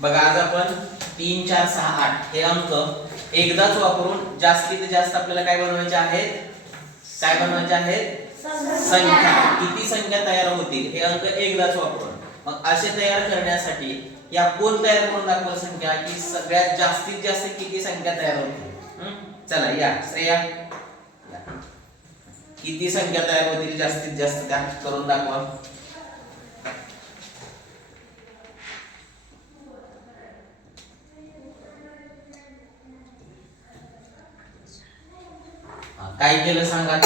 बघा आज आपण तीन चार सहा आठ हे अंक एकदाच वापरून जास्तीत जास्त आपल्याला काय बनवायचे आहेत? काय बनवायचे आहेत? संख्या. किती संख्या तयार होतील? हे अंक एकदाच वापरून. मग असे तयार करण्यासाठी या कोण तयार करून दाखवल संख्या? की सगळ्यात जास्तीत जास्त किती संख्या तयार होतील? चला या. श्रेया. या. किती संख्या तयार होतील? जास्तीत जास्त त्या करून दाखवा. काय केलं सांगा?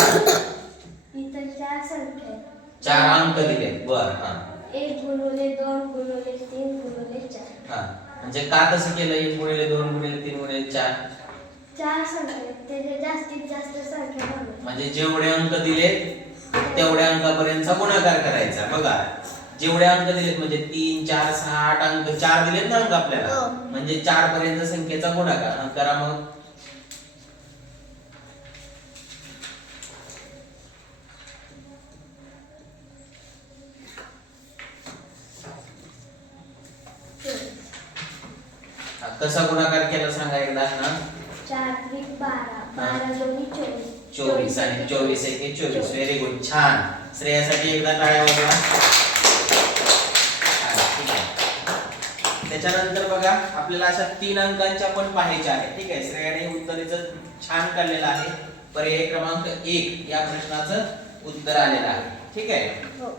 इथं चार संख्या. चार अंक दिले. बर हा. एक गुणुले दोन गुणुले तीन गुणुले चार. हा. म्हणजे का तसं केलं? एक गुणिले दोन गुणिले तीन गुणिले चार? चार संख्या. त्याचे जास्तीत जास्त संख्या बनवली म्हणजे जेवढे अंक दिले तेवढ्या अंकापर्यंतचा गुणाकार करायचा. बघा. जेवढे अंक दिलेत म्हणजे तीन चार सहा आठ अंक चार दिलेत ना अंक आपल्याला? हो. म्हणजे चार पर्यंत संख्येचा गुणाकार. हा, करा मग हा, कसा गुणाकार केला सांगा एकदा. ना चार त्रिक बारा. बारा दोन्ही चोवीस. चोवीस आणि चोवीस. एक चोवीस. व्हेरी गुड छान. श्रेयासाठी एकदा टाळ्या वाजवा. त्याच्यानंतर बघा आपल्याला अशा तीन अंकांच्या पण पाहायच्या आहेत. ठीक आहे. श्रेयाने उत्तरेचं छान काढलेलं आहे. पर्याय क्रमांक एक या प्रश्नाचं उत्तर आलेलं आहे. ठीक आहे? हो.